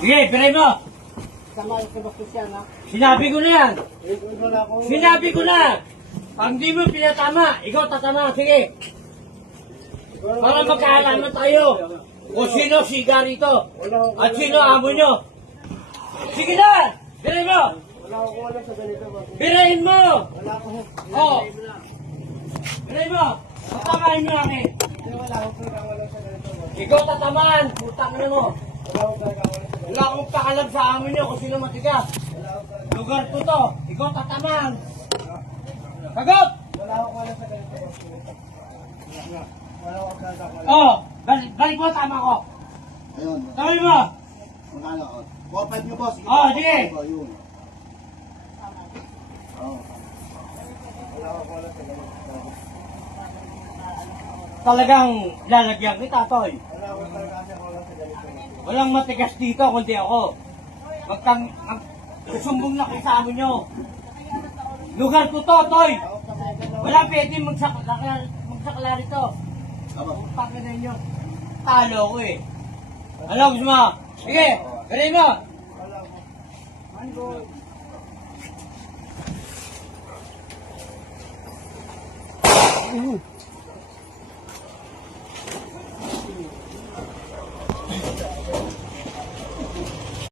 Sige, piray mo. Sama sa bastos yan, ha? Sinabi ko na yan. Wala akong... Sinabi ko na. Pag di mo pinatama, ikaw tatama. Sige. Para magkaalaman tayo. Kung sino siga rito. At sino amo nyo. Sige na. Piray mo. Wala akong wala sa ganito, boss. Pirayin mo. Wala akong... Oo. Piray mo. Tatamahin mo akin. Wala akong wala sa ganito, boss. Ikaw tatamaan. Putang na mo. Wala akong wala sa ganito. Wala akong pakalam sa amo nyo kung sino matigas. Lugar ko to. Ikaw tatamaan. Sagot! Wala akong wala sa ganito, boss. Wala akong wala. Oh, balik mo tama ko. Ayun. Tama mo. Magkano? 4-5 nyo, boss. Oh, sige. Ayun. Oh. Wala akong wala sa ganito. Talagang lalagyan kita, Toy. Wala akong wala sa ganito. Walang matigas dito kundi ako. Susumbong na kayo sa amo nyo. Lugar ko to, Toy. Wala pwede magsakla rito. Tama. Pagkain nyo. Talo ko eh. Ano gusto mo? Sige, galing mo. Wala akong... Mango.